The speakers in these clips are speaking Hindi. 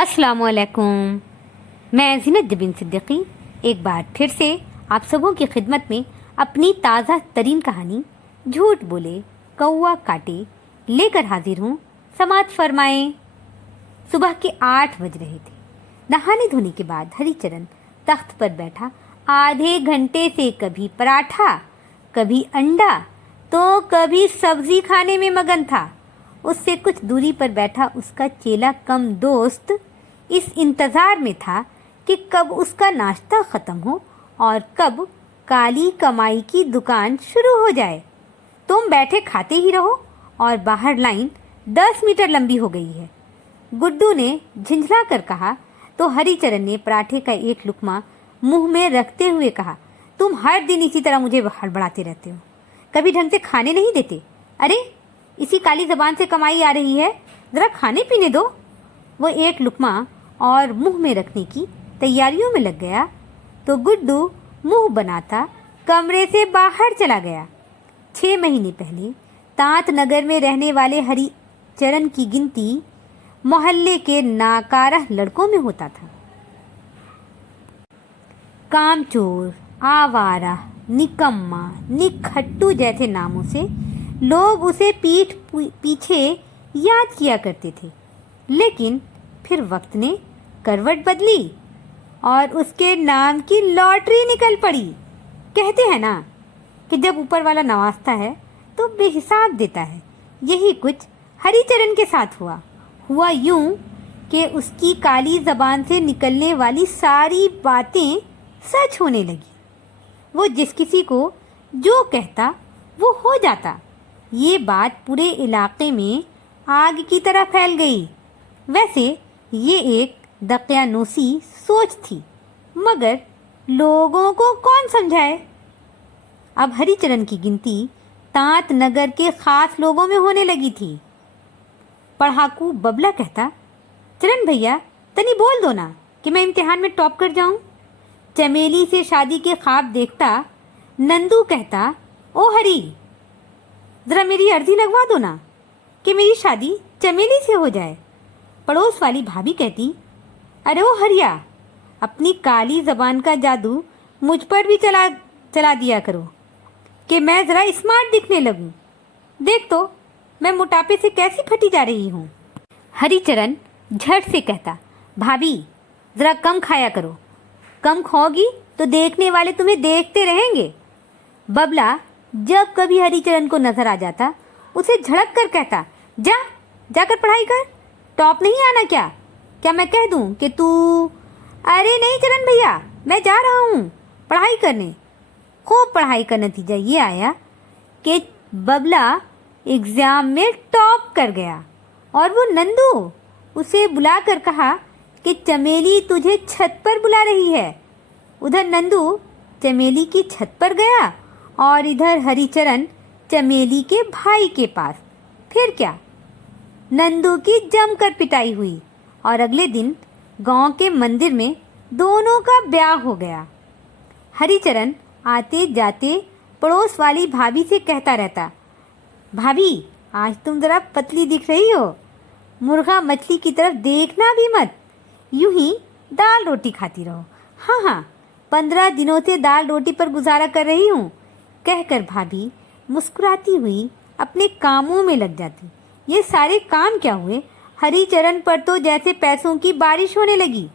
अस्सलामुअलैकुम। मैं ज़ीनत बिन सिद्दीकी एक बार फिर से आप सबों की खिदमत में अपनी ताज़ा तरीन कहानी झूठ बोले कौआ काटे लेकर हाजिर हूँ। समाअत फरमाएं। सुबह के 8 बज रहे थे। नहाने धोने के बाद हरिचरण तख्त पर बैठा आधे घंटे से कभी पराठा, कभी अंडा तो कभी सब्जी खाने में मगन था। उससे कुछ दूरी पर बैठा उसका चेला कम दोस्त इस इंतज़ार में था कि कब उसका नाश्ता ख़त्म हो और कब काली कमाई की दुकान शुरू हो जाए। तुम बैठे खाते ही रहो और बाहर लाइन 10 मीटर लंबी हो गई है, गुड्डू ने झिंझला कर कहा। तो हरिचरण ने पराठे का एक लुकमा मुंह में रखते हुए कहा, तुम हर दिन इसी तरह मुझे हड़बड़ाते रहते हो, कभी ढंग से खाने नहीं देते। अरे इसी काली जबान से कमाई आ रही है, ज़रा खाने पीने दो। वो एक लुकमा और मुंह में रखने की तैयारियों में लग गया तो गुड्डू मुंह बनाता कमरे से बाहर चला गया। 6 महीने पहले तांत नगर में रहने वाले हरिचरण की गिनती मोहल्ले के नाकारा लड़कों में होता था। कामचोर, आवारा, निकम्मा, निखट्टू जैसे नामों से लोग उसे पीठ पीछे याद किया करते थे। लेकिन फिर वक्त ने करवट बदली और उसके नाम की लॉटरी निकल पड़ी। कहते हैं ना कि जब ऊपर वाला नवाजता है तो बेहिसाब देता है। यही कुछ हरिचरण के साथ हुआ यूं कि उसकी काली जबान से निकलने वाली सारी बातें सच होने लगी। वो जिस किसी को जो कहता वो हो जाता। ये बात पूरे इलाके में आग की तरह फैल गई। वैसे ये एक दकियानूसी सोच थी, मगर लोगों को कौन समझाए। अब हरिचरण की गिनती तांत नगर के खास लोगों में होने लगी थी। पढ़ाकू बबला कहता, चरण भैया तनी बोल दो ना कि मैं इम्तिहान में टॉप कर जाऊं। चमेली से शादी के ख्वाब देखता नंदू कहता, ओ हरी ज़रा मेरी अर्जी लगवा दो ना कि मेरी शादी चमेली से हो जाए। पड़ोस वाली भाभी कहती, अरे ओ हरिया अपनी काली जबान का जादू मुझ पर भी चला दिया करो कि मैं ज़रा स्मार्ट दिखने लगूं। देख तो मैं मोटापे से कैसी फटी जा रही हूँ। हरिचरण झट से कहता, भाभी ज़रा कम खाया करो, कम खाओगी तो देखने वाले तुम्हें देखते रहेंगे। बबला जब कभी हरिचरण को नजर आ जाता उसे झड़क कर कहता, जाकर पढ़ाई कर, टॉप नहीं आना क्या मैं कह दूं कि तू। अरे नहीं चरण भैया मैं जा रहा हूँ पढ़ाई करने। खूब पढ़ाई का नतीजा ये आया कि बबला एग्जाम में टॉप कर गया और वो नंदू उसे बुलाकर कहा कि चमेली तुझे छत पर बुला रही है। उधर नंदू चमेली की छत पर गया और इधर हरिचरण चमेली के भाई के पास। फिर क्या, नंदू की जमकर पिटाई हुई और अगले दिन गांव के मंदिर में दोनों का ब्याह हो गया। हरिचरण आते जाते पड़ोस वाली भाभी से कहता रहता, भाभी आज तुम जरा पतली दिख रही हो, मुर्गा मछली की तरफ देखना भी मत, यूं ही दाल रोटी खाती रहो। हाँ 15 दिनों से दाल रोटी पर गुजारा कर रही हूँ, कहकर भाभी मुस्कुराती हुई अपने कामों में लग जाती। ये सारे काम क्या हुए, हरिचरण पर तो जैसे पैसों की बारिश होने लगी।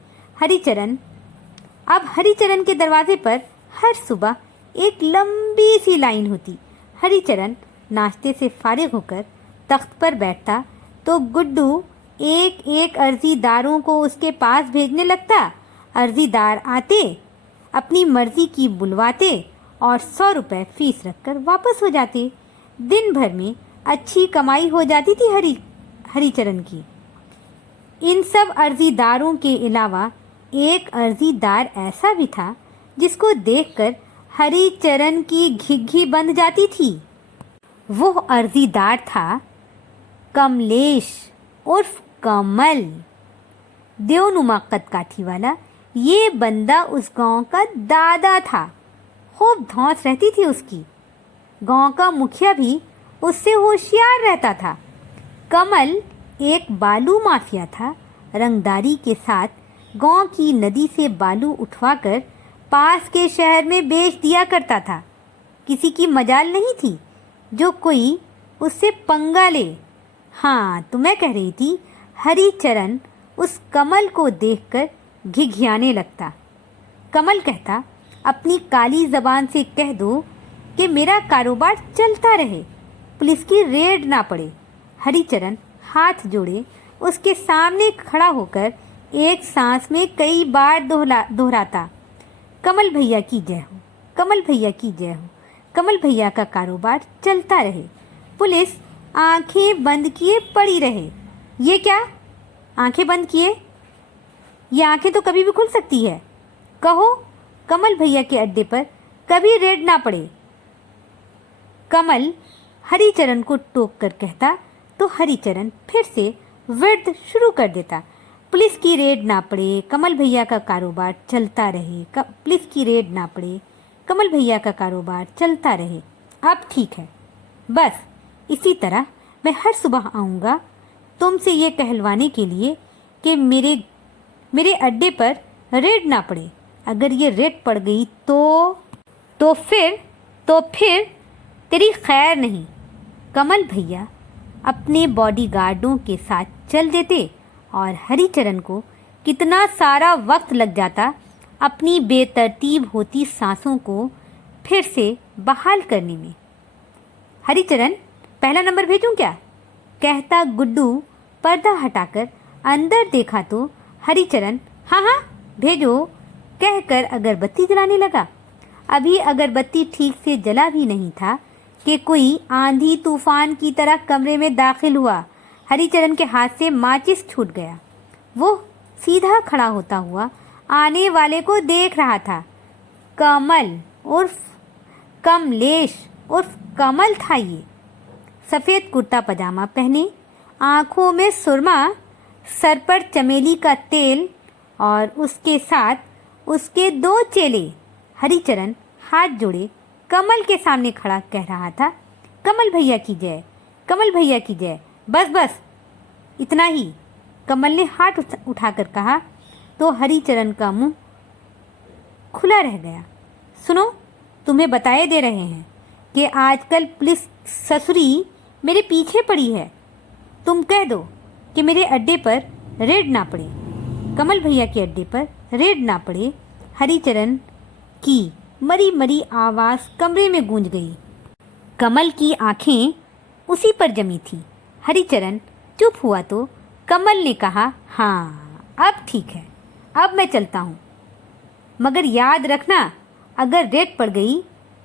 अब हरिचरण के दरवाजे पर हर सुबह एक लंबी सी लाइन होती। हरिचरण नाश्ते से फारिग होकर तख्त पर बैठता तो गुड्डू एक एक अर्जीदारों को उसके पास भेजने लगता। अर्जीदार आते, अपनी मर्जी की बुलवाते और 100 रुपये फीस रखकर वापस हो जाते। दिन भर में अच्छी कमाई हो जाती थी हरिचरण की। इन सब अर्जीदारों के अलावा एक अर्जीदार ऐसा भी था जिसको देखकर हरिचरण की घिघी बंध जाती थी। वो अर्जीदार था कमलेश उर्फ कमल, देवनुमा कद काठी वाला। ये बंदा उस गांव का दादा था। खूब धौंस रहती थी उसकी। गांव का मुखिया भी उससे होशियार रहता था। कमल एक बालू माफिया था। रंगदारी के साथ गांव की नदी से बालू उठवाकर पास के शहर में बेच दिया करता था। किसी की मजाल नहीं थी जो कोई उससे पंगा ले। हाँ, तो मैं कह रही थी, हरिचरण उस कमल को देखकर घिघियाने लगता। कमल कहता, अपनी काली जबान से कह दो कि मेरा कारोबार चलता रहे, पुलिस की रेड ना पड़े। हरिचरण हाथ जोड़े उसके सामने खड़ा होकर एक सांस में कई बार दोहराता, कमल भैया की जय हो, कमल भैया की जय हो, कमल भैया का कारोबार चलता रहे, पुलिस आंखें बंद किए पड़ी रहे। ये क्या आंखें बंद किए? ये आंखें तो कभी भी खुल सकती है। कहो कमल भैया के अड्डे पर कभी रेड ना पड़े। कमल हरिचरण को टोक कर कहता तो हरिचरण फिर से वृद्ध शुरू कर देता, पुलिस की रेड ना पड़े, कमल भैया का कारोबार चलता रहे, पुलिस की रेड ना पड़े, कमल भैया का कारोबार चलता रहे। अब ठीक है, बस इसी तरह मैं हर सुबह आऊँगा तुमसे ये कहलवाने के लिए कि मेरे अड्डे पर रेड ना पड़े। अगर ये रेड पड़ गई तो फिर तेरी खैर नहीं। कमल भैया अपने बॉडीगार्डों के साथ चल देते और हरिचरण को कितना सारा वक्त लग जाता अपनी बेतरतीब होती सांसों को फिर से बहाल करने में। हरिचरण, पहला नंबर भेजूं क्या? कहता गुड्डू पर्दा हटाकर अंदर देखा तो हरिचरण हाँ हाँ भेजो कहकर अगरबत्ती जलाने लगा। अभी अगरबत्ती ठीक से जला भी नहीं था कि कोई आंधी तूफान की तरह कमरे में दाखिल हुआ। हरिचरण के हाथ से माचिस छूट गया। वो सीधा खड़ा होता हुआ आने वाले को देख रहा था। कमल उर्फ कमलेश उर्फ कमल था ये। सफ़ेद कुर्ता पजामा पहने, आँखों में सुरमा, सर पर चमेली का तेल और उसके साथ उसके 2 चेले। हरिचरण हाथ जोड़े कमल के सामने खड़ा कह रहा था, कमल भैया की जय, कमल भैया की जय, बस बस इतना ही। कमल ने हाथ उठाकर कहा तो हरिचरण का मुंह खुला रह गया। सुनो, तुम्हें बताए दे रहे हैं कि आजकल पुलिस ससुरी मेरे पीछे पड़ी है। तुम कह दो कि मेरे अड्डे पर रेड ना पड़े, कमल भैया के अड्डे पर रेड ना पड़े। हरिचरण की मरी मरी आवाज़ कमरे में गूंज गई। कमल की आंखें उसी पर जमी थी। हरिचरण चुप हुआ तो कमल ने कहा, हाँ अब ठीक है, अब मैं चलता हूँ, मगर याद रखना अगर रेड पड़ गई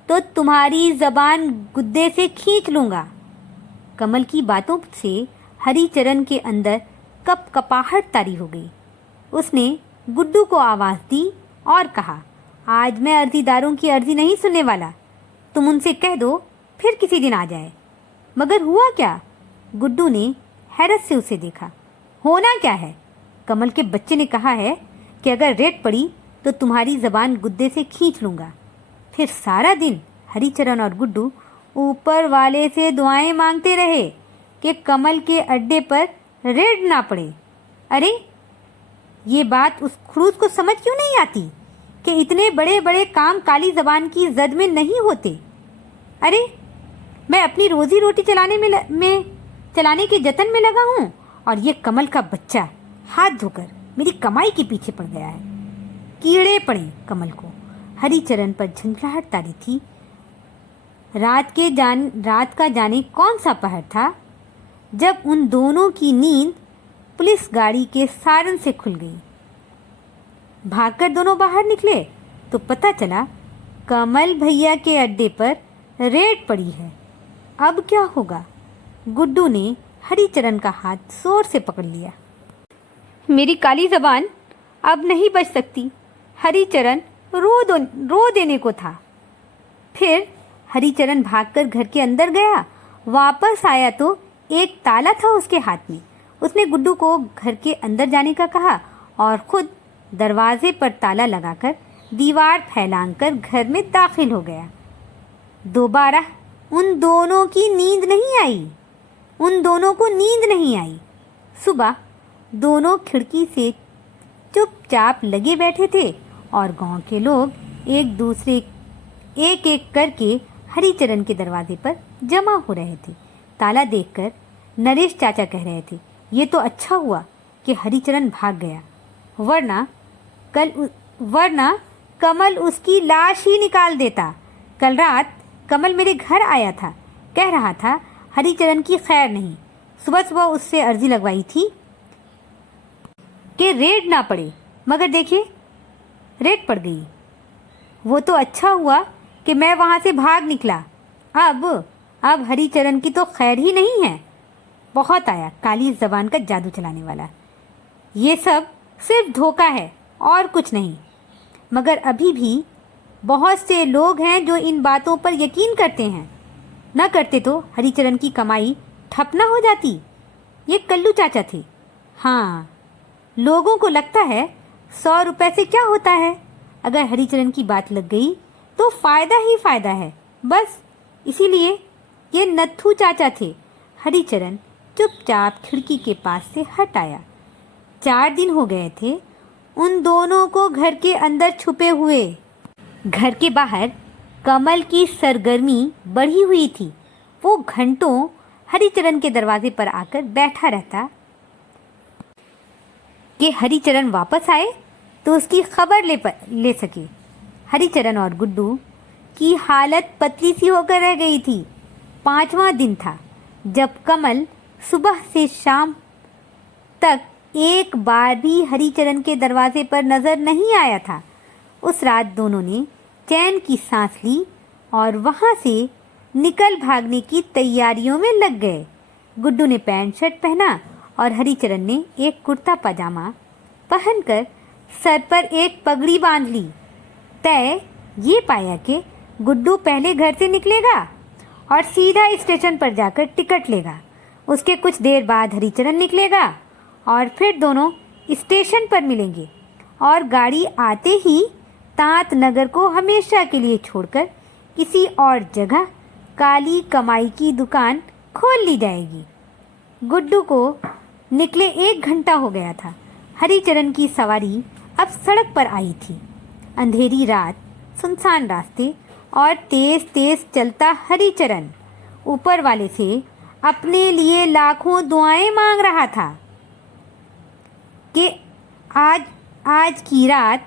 तो तुम्हारी जबान गुद्दे से खींच लूँगा। कमल की बातों से हरिचरण के अंदर कपकपाहट तारी हो गई। उसने गुड्डू को आवाज़ दी और कहा, आज मैं अर्जीदारों की अर्जी नहीं सुनने वाला, तुम उनसे कह दो फिर किसी दिन आ जाए। मगर हुआ क्या? गुड्डू ने हैरत से उसे देखा। होना क्या है? कमल के बच्चे ने कहा है कि अगर रेड पड़ी तो तुम्हारी जबान गुद्दे से खींच लूँगा। फिर सारा दिन हरिचरण और गुड्डू ऊपर वाले से दुआएं मांगते रहे कि कमल के अड्डे पर रेड ना पड़े। अरे ये बात उस खड़ूस को समझ क्यों नहीं आती कि इतने बड़े बड़े काम काली जबान की जद में नहीं होते। अरे मैं अपनी रोजी रोटी चलाने के जतन में लगा हूँ और ये कमल का बच्चा हाथ धोकर मेरी कमाई के पीछे पड़ गया है। कीड़े पड़े कमल को। हरिचरण पर झंझलाहट तारी थी। रात का जाने कौन सा पहर था जब उन दोनों की नींद पुलिस गाड़ी के सायरन से खुल गई। भागकर दोनों बाहर निकले तो पता चला कमल भैया के अड्डे पर रेड पड़ी है। अब क्या होगा? गुड्डू ने हरिचरण का हाथ जोर से पकड़ लिया। मेरी काली जबान अब नहीं बच सकती। हरिचरण रो देने को था। फिर हरिचरण भागकर घर के अंदर गया। वापस आया तो एक ताला था उसके हाथ में। उसने गुड्डू को घर के अंदर जाने का कहा और खुद दरवाजे पर ताला लगाकर दीवार फैलाकर घर में दाखिल हो गया। दोबारा उन दोनों की नींद नहीं आई। उन दोनों को नींद नहीं आई। सुबह दोनों खिड़की से चुपचाप लगे बैठे थे और गांव के लोग एक एक करके हरिचरण के दरवाजे पर जमा हो रहे थे। ताला देखकर नरेश चाचा कह रहे थे, ये तो अच्छा हुआ कि हरिचरण भाग गया, वरना कमल उसकी लाश ही निकाल देता। कल रात कमल मेरे घर आया था, कह रहा था हरिचरण की खैर नहीं। सुबह सुबह उससे अर्जी लगवाई थी कि रेड ना पड़े, मगर देखिए रेड पड़ गई। वो तो अच्छा हुआ कि मैं वहाँ से भाग निकला। अब हरिचरण की तो खैर ही नहीं है। बहुत आया काली जबान का जादू चलाने वाला। ये सब सिर्फ धोखा है और कुछ नहीं। मगर अभी भी बहुत से लोग हैं जो इन बातों पर यकीन करते हैं। न करते तो हरिचरण की कमाई ठप न हो जाती। ये कल्लू चाचा थे। हाँ, लोगों को लगता है 100 रुपए से क्या होता है। अगर हरिचरण की बात लग गई तो फायदा ही फायदा है। बस इसीलिए ये नत्थू चाचा थे। हरिचरण चुपचाप खिड़की के पास से हट आया। 4 दिन हो गए थे उन दोनों को घर के अंदर छुपे हुए। घर के बाहर कमल की सरगर्मी बढ़ी हुई थी। वो घंटों हरिचरण के दरवाजे पर आकर बैठा रहता कि हरिचरण वापस आए तो उसकी खबर ले सके। हरिचरण और गुड्डू की हालत पतली सी होकर रह गई थी। 5वां दिन था जब कमल सुबह से शाम तक एक बार भी हरिचरण के दरवाजे पर नजर नहीं आया था। उस रात दोनों ने चैन की सांस ली और वहां से निकल भागने की तैयारियों में लग गए। गुड्डू ने पैंट शर्ट पहना और हरिचरण ने एक कुर्ता पजामा पहनकर सर पर एक पगड़ी बांध ली। तय ये पाया कि गुड्डू पहले घर से निकलेगा और सीधा स्टेशन पर जाकर टिकट लेगा। उसके कुछ देर बाद हरिचरण निकलेगा और फिर दोनों स्टेशन पर मिलेंगे और गाड़ी आते ही तात नगर को हमेशा के लिए छोड़कर किसी और जगह काली कमाई की दुकान खोल ली जाएगी। गुड्डू को निकले 1 घंटा हो गया था। हरिचरण की सवारी अब सड़क पर आई थी। अंधेरी रात, सुनसान रास्ते और तेज तेज चलता हरिचरण ऊपर वाले से अपने लिए लाखों दुआएं मांग रहा था कि आज की रात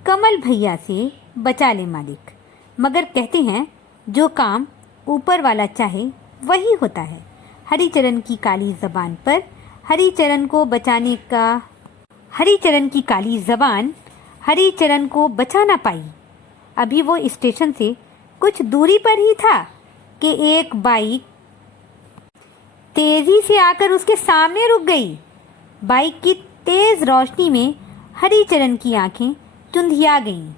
कमल भैया से बचा ले मालिक। मगर कहते हैं जो काम ऊपर वाला चाहे वही होता है। हरिचरण की काली जबान पर हरिचरण की काली जबान हरिचरण को बचा ना पाई। अभी वो स्टेशन से कुछ दूरी पर ही था कि एक बाइक तेजी से आकर उसके सामने रुक गई। बाइक की तेज रोशनी में हरिचरण की आंखें चुंधिया गईं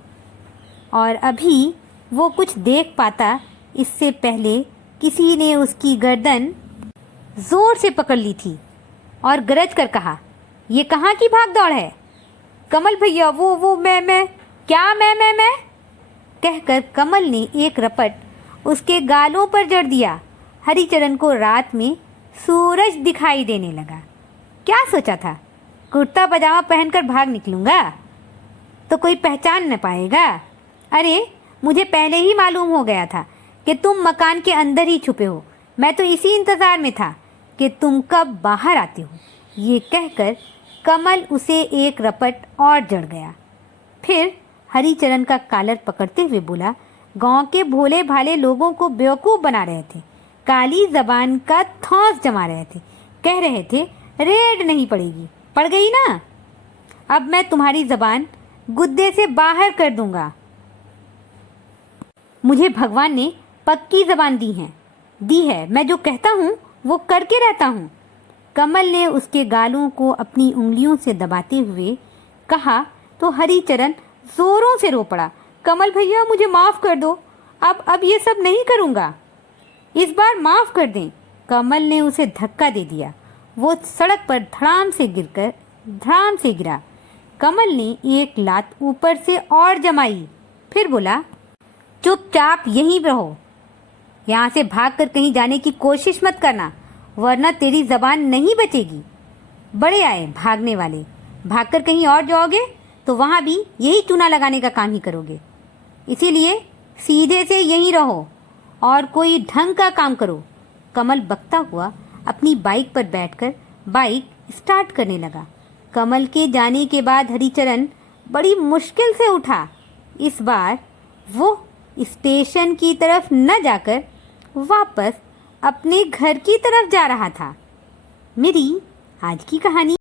और अभी वो कुछ देख पाता इससे पहले किसी ने उसकी गर्दन जोर से पकड़ ली थी और गरज कर कहा, ये कहाँ की भाग दौड़ है? कमल भैया वो मैं क्या मैं कहकर कमल ने एक रपट उसके गालों पर जड़ दिया। हरिचरण को रात में सूरज दिखाई देने लगा। क्या सोचा था, कुर्ता पजामा पहनकर भाग निकलूंगा तो कोई पहचान न पाएगा? अरे मुझे पहले ही मालूम हो गया था कि तुम मकान के अंदर ही छुपे हो। मैं तो इसी इंतजार में था कि तुम कब बाहर आते हो। ये कहकर कमल उसे एक रपट और जड़ गया। फिर हरिचरण का कॉलर पकड़ते हुए बोला, गांव के भोले भाले लोगों को बेवकूफ़ बना रहे थे, काली जबान का थौस जमा रहे थे, कह रहे थे रेड नहीं पड़ेगी, पड़ गई ना। अब मैं तुम्हारी जबान गुद्दे से बाहर कर दूंगा। मुझे भगवान ने पक्की जबान दी है। मैं जो कहता हूँ वो करके रहता हूँ। कमल ने उसके गालों को अपनी उंगलियों से दबाते हुए कहा तो हरिचरण जोरों से रो पड़ा, कमल भैया मुझे माफ़ कर दो, अब ये सब नहीं करूँगा, इस बार माफ़ कर दें। कमल ने उसे धक्का दे दिया। वो सड़क पर धड़ाम से गिरा। कमल ने एक लात ऊपर से और जमाई, फिर बोला, चुपचाप यहीं रहो, यहाँ से भागकर कहीं जाने की कोशिश मत करना, वरना तेरी जबान नहीं बचेगी। बड़े आए भागने वाले। भागकर कहीं और जाओगे तो वहाँ भी यही चूना लगाने का काम ही करोगे। इसीलिए सीधे से यहीं रहो और कोई ढंग का काम करो। कमल बकता हुआ अपनी बाइक पर बैठकर बाइक स्टार्ट करने लगा। कमल के जाने के बाद हरिचरण बड़ी मुश्किल से उठा। इस बार वो स्टेशन की तरफ न जाकर वापस अपने घर की तरफ जा रहा था। मेरी आज की कहानी